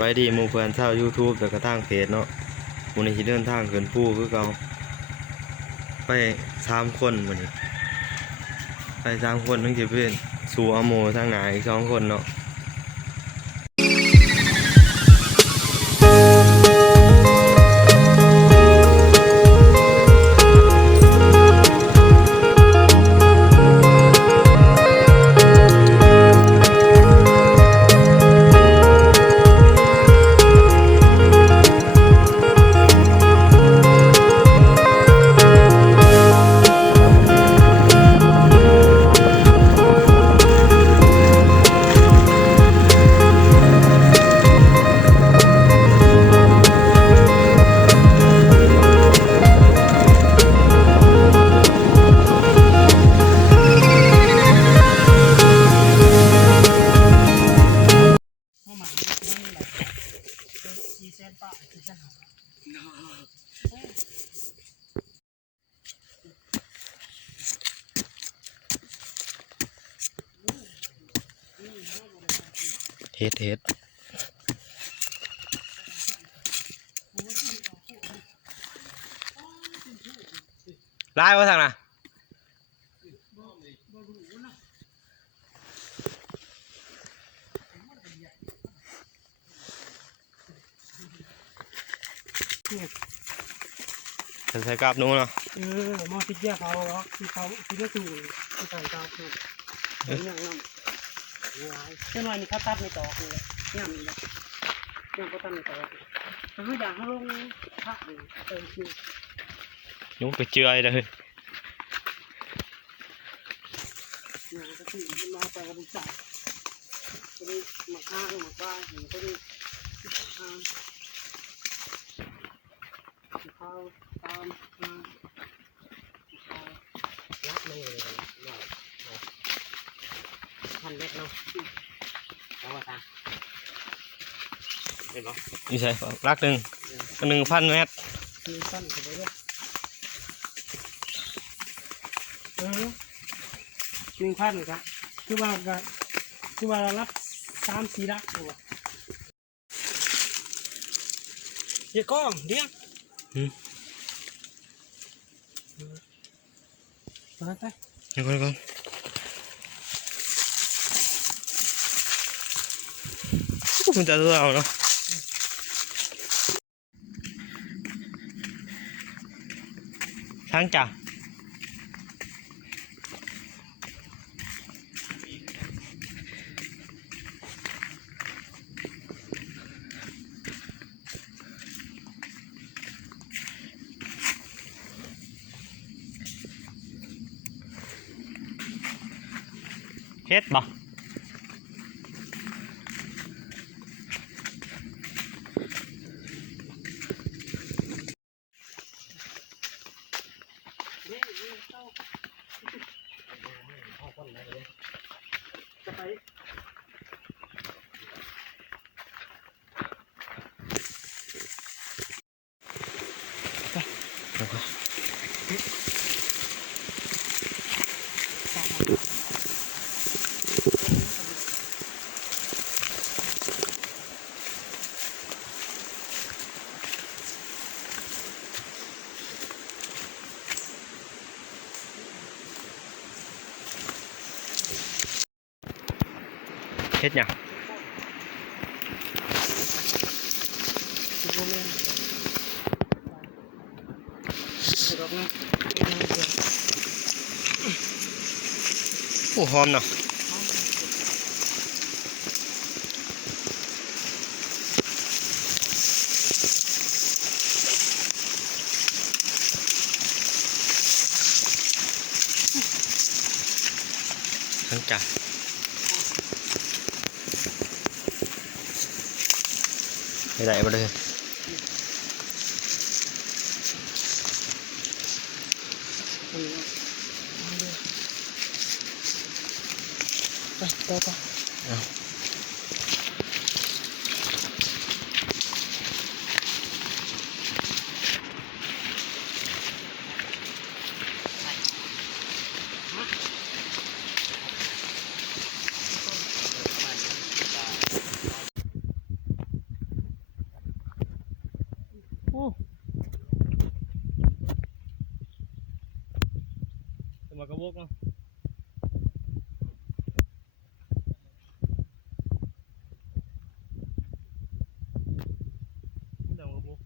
บายดีหมู่เพื่อนชาว YouTube แต่กระทั่งเพจเนาะมื้อนี้สิเดินทางขึ้นภูคือเก่าไป3คนมื้อนี้ไป3คนนึงสิเป็นสู่อโมทางหน้าอีก2คนเนาะเฮ็ดลายว่าทางน่ะใส่กราบนู้นเนาะมอสิเกียเขาที่เขาที่ไม่ถูกที่ใส่กราบเนี่ยอย่างนั้นเจ้าหน่อยนี่เขาตัดไม่ต่อเลยอย่างนี้นะอย่างเขาตัดไม่ต่อแต่เขาอยากเขาลงพักเลยคิวนู้นไปเจือยเลยอย่างก็ที่มันมาไปกับจ่ายก็ได้มาข้างมาบ้านเห็นก็ได้ข้างข้าวตามรักเลยพันเล็กเนาะแล้วว่าตาเห็นปะนี่ใช่รัก1,000 เมตรสั้นไปเลย1,000ครับคือว่าเรารับ3-4รักตัวเดี๋ยวก้องเดี๋ยวไปเดี๋ยวก่อนมันจะเอาเนาะทั้งจ้ะเฮ็ดบ่เฮ็ดหยังโอ้หอมเนาะทั้งจ้ะไม่ได้มาเลยไป ากระบอกเนาะดำกระบอก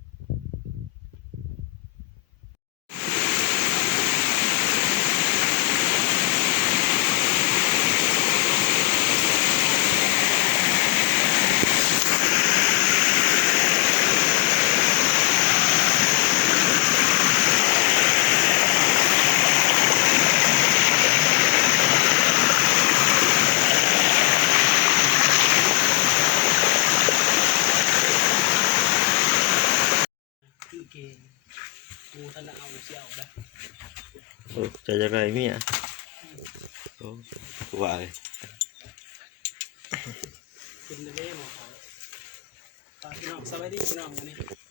คือเกงกูท่านเอาเสียวได้ โอ้ใจจะไรเมียโอ้ว่าเลย เป็นเรื่องของเขาตอนพี่น้องสวัสดีพี่น้องวันนี้